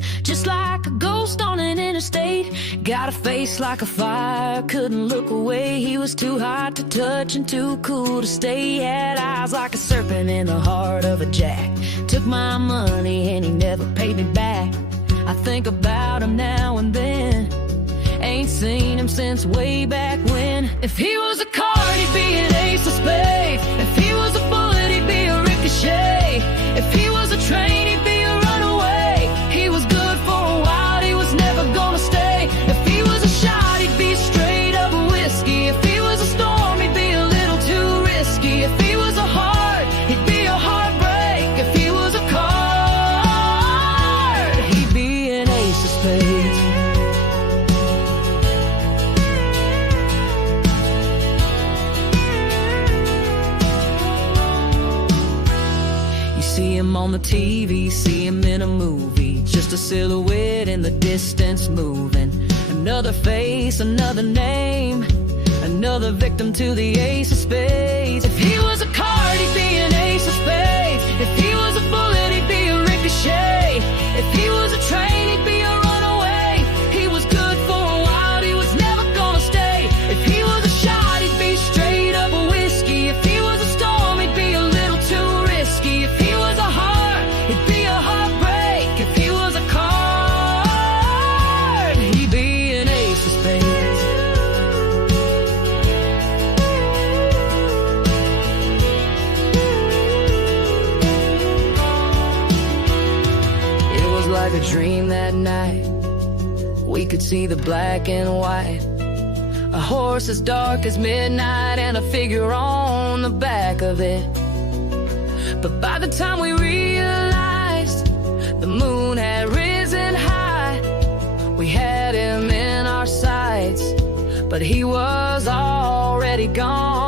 just like a ghost on an interstate. Got a face like a fire, couldn't look away. He was too hot to touch and too cool to stay. Had eyes like a serpent in the heart of a jack. Took my money and he never paid me back. I think about him now and then. Ain't seen him since way back when. If he was a card, he'd be an ace of spades. If he was a bullet, he'd be a ricochet. If he was a train, he'd be a runaway. He was good for a while, he was never gonna stay. If he was a shot, he'd be straight up whiskey. If he was a storm, he'd be a little too risky. If he was a heart, he'd be a heartbreak. If he was a card, he'd be an ace of spades. See him on the TV, see him in a movie, just a silhouette in the distance moving. Another face, another name, another victim to the ace of spades. If he was a card, he'd be an ace of spades. If he was a bullet, he'd be a ricochet. If he was a train, he'd be a runaway. He was good for a while, he was never gonna stay. If he was a shot, he'd be straight up whiskey. If he was a storm, he'd be a little too risky. If he was a heart, he'd be a heartbreak. If he was a card, he'd be an ace of spades. It was like a dream that night. We could see the black and white. A horse as dark as midnight and a figure on the back of it. But by the time we realized the moon had risen high, we had him in our sights, but he was already gone.